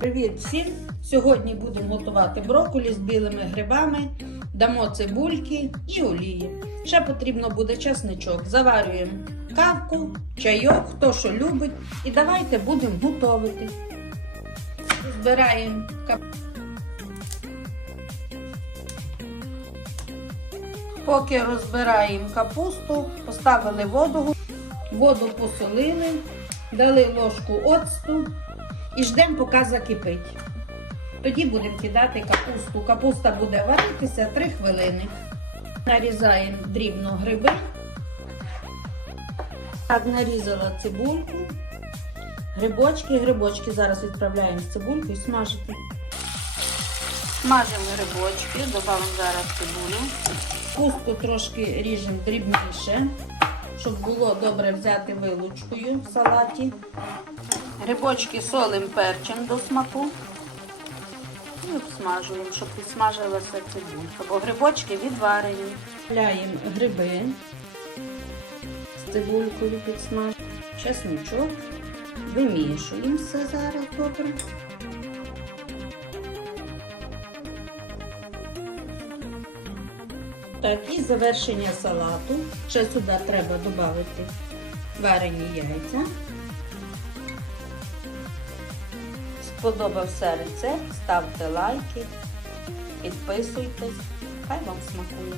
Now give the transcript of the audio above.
Привіт всім! Сьогодні будемо готувати брокколі з білими грибами, дамо цибульки і олії. Ще потрібно буде чесничок. Заварюємо кавку, чайок, хто що любить. І давайте будемо готувати. Збираємо кап... Поки розбираємо капусту, поставили воду, воду посолили, дали ложку оцту і ждемо, поки закипить. Тоді будемо кидати капусту. Капуста буде варитися 3 хвилини. Нарізаємо дрібно гриби. Так, нарізала цибульку. Грибочки, грибочки зараз відправляємо з цибулькою смажити. Смажимо грибочки, додамо зараз цибулю. Капусту трошки ріжемо дрібніше, щоб було добре взяти вилучкою в салаті. Грибочки солим перчим до смаку і обсмажуємо, щоб підсмажилася цибулька, бо грибочки відварені. Ляємо гриби з цибулькою підсмажуємо, чесничок, вимішуємо все зараз добре. Так, і завершення салату. Ще сюди треба додати варені яйця. Сподобався рецепт, ставте лайки, підписуйтесь, хай вам смакує.